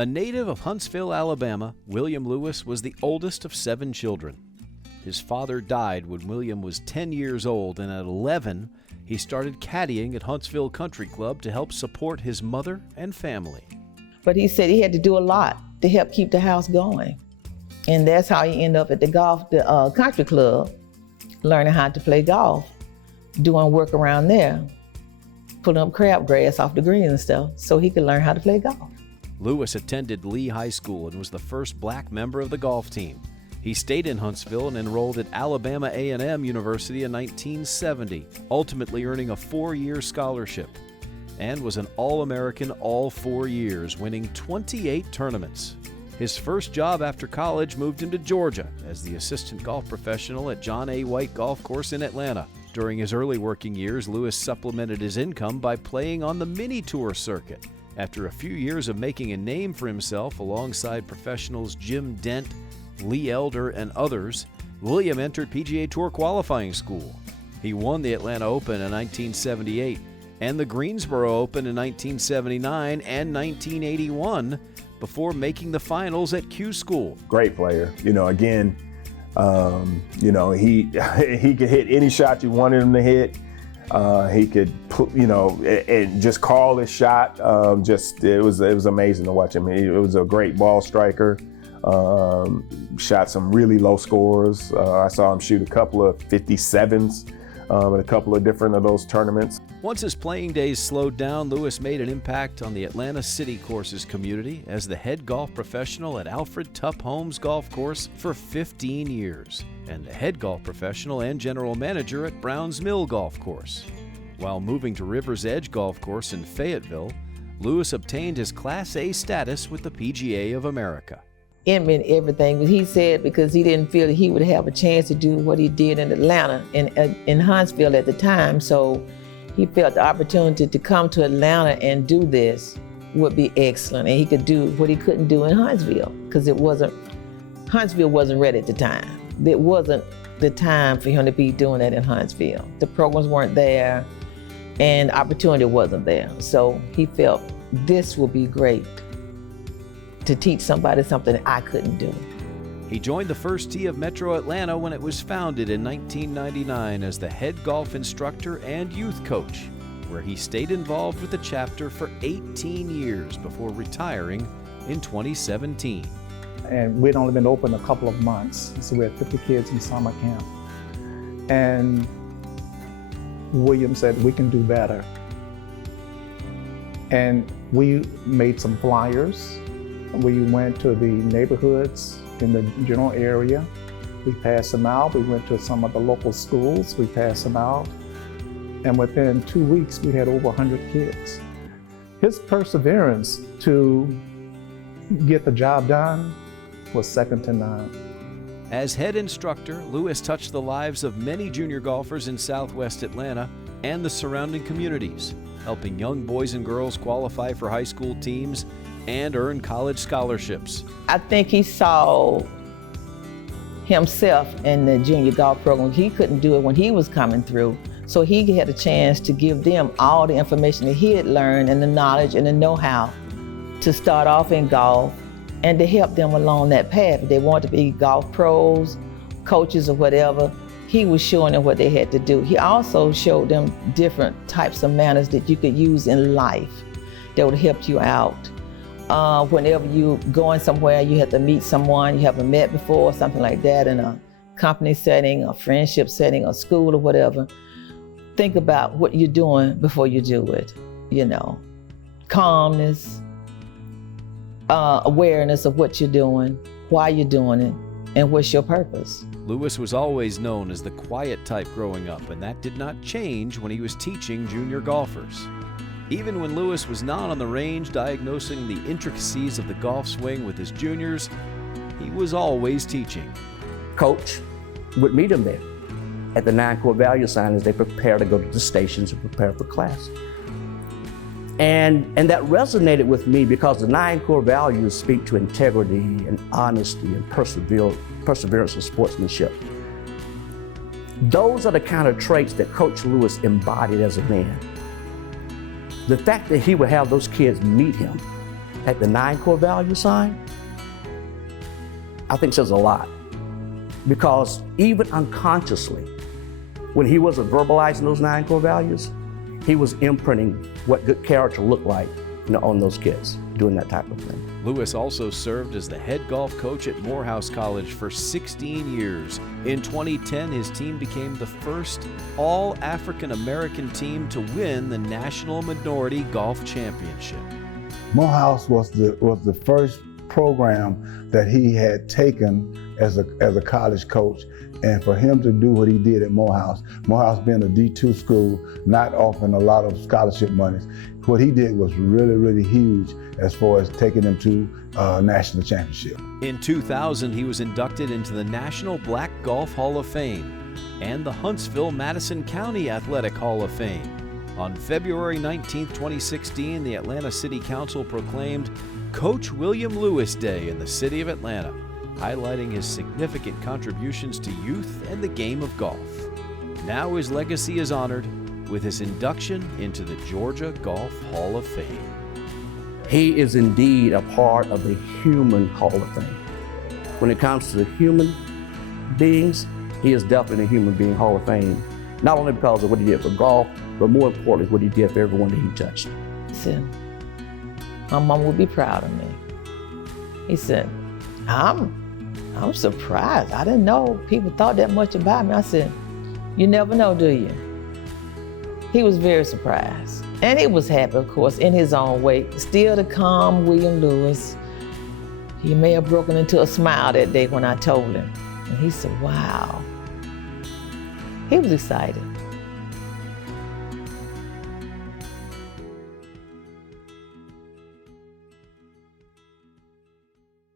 A native of Huntsville, Alabama, William Lewis was the oldest of 7 children. His father died when William was 10 years old, and at 11, he started caddying at Huntsville Country Club to help support his mother and family. But he said he had to do a lot to help keep the house going. And that's how he ended up at the country club, learning how to play golf, doing work around there, pulling up crabgrass off the greens and stuff, so he could learn how to play golf. Lewis attended Lee High School and was the first black member of the golf team. He stayed in Huntsville and enrolled at Alabama A&M University in 1970, ultimately earning a 4-year scholarship, and was an All-American all 4 years, winning 28 tournaments. His first job after college moved him to Georgia as the assistant golf professional at John A. White Golf Course in Atlanta. During his early working years, Lewis supplemented his income by playing on the mini tour circuit. After a few years of making a name for himself alongside professionals Jim Dent, Lee Elder, and others, William entered PGA Tour qualifying school. He won the Atlanta Open in 1978 and the Greensboro Open in 1979 and 1981 before making the finals at Q School. Great player. Again, he could hit any shot you wanted him to hit. He could, and just call his shot. It was amazing to watch him. It was a great ball striker. Shot some really low scores. I saw him shoot a couple of 57s in a couple of different of those tournaments. Once his playing days slowed down, Lewis made an impact on the Atlanta City Courses community as the head golf professional at Alfred Tupp Holmes Golf Course for 15 years, and the head golf professional and general manager at Browns Mill Golf Course. While moving to River's Edge Golf Course in Fayetteville, Lewis obtained his Class A status with the PGA of America. It meant everything. He said because he didn't feel that he would have a chance to do what he did in Atlanta, in Huntsville at the time, so he felt the opportunity to come to Atlanta and do this would be excellent, and he could do what he couldn't do in Huntsville, because Huntsville wasn't ready at the time. It wasn't the time for him to be doing that in Huntsville. The programs weren't there, and opportunity wasn't there. So he felt this would be great to teach somebody something that I couldn't do. He joined the First Tee of Metro Atlanta when it was founded in 1999 as the head golf instructor and youth coach, where he stayed involved with the chapter for 18 years before retiring in 2017. And we'd only been open a couple of months, so we had 50 kids in summer camp. And William said, we can do better. And we made some flyers. We went to the neighborhoods in the general area. We passed them out. We went to some of the local schools. We passed them out. And within 2 weeks, we had over 100 kids. His perseverance to get the job done was second to none. As head instructor, Lewis touched the lives of many junior golfers in Southwest Atlanta and the surrounding communities, helping young boys and girls qualify for high school teams and earn college scholarships. I think he saw himself in the junior golf program. He couldn't do it when he was coming through, so he had a chance to give them all the information that he had learned and the knowledge and the know-how to start off in golf and to help them along that path. If they wanted to be golf pros, coaches, or whatever, he was showing them what they had to do. He also showed them different types of manners that you could use in life that would help you out. Whenever you're going somewhere, you have to meet someone you haven't met before, something like that, in a company setting, a friendship setting, a school or whatever. Think about what you're doing before you do it, calmness, awareness of what you're doing, why you're doing it, and what's your purpose. Lewis was always known as the quiet type growing up, and that did not change when he was teaching junior golfers. Even when Lewis was not on the range diagnosing the intricacies of the golf swing with his juniors, he was always teaching. Coach would meet him there at the 9 core value sign as they prepare to go to the stations and prepare for class. And that resonated with me because the 9 core values speak to integrity and honesty and perseverance and sportsmanship. Those are the kind of traits that Coach Lewis embodied as a man. The fact that he would have those kids meet him at the 9 core value sign, I think says a lot. Because even unconsciously, when he wasn't verbalizing those 9 core values, he was imprinting what good character looked like, on those kids, doing that type of thing. Lewis also served as the head golf coach at Morehouse College for 16 years. In 2010, his team became the first all-African American team to win the National Minority Golf Championship. Morehouse was the first program that he had taken as a college coach, and for him to do what he did at Morehouse being a D2 school, not offering a lot of scholarship monies, what he did was really, really huge as far as taking them to national championship. In 2000, he was inducted into the National Black Golf Hall of Fame and the Huntsville-Madison County Athletic Hall of Fame. On February 19, 2016, the Atlanta City Council proclaimed Coach William Lewis Day in the city of Atlanta, highlighting his significant contributions to youth and the game of golf. Now his legacy is honored with his induction into the Georgia Golf Hall of Fame. He is indeed a part of the human Hall of Fame. When it comes to human beings, he is definitely a human being Hall of Fame, not only because of what he did for golf, but more importantly, what he did for everyone that he touched. He said, my mom would be proud of me. He said, I'm surprised. I didn't know people thought that much about me. I said, you never know, do you? He was very surprised. And he was happy, of course, in his own way. Still to calm William Lewis. He may have broken into a smile that day when I told him. And he said, wow. He was excited.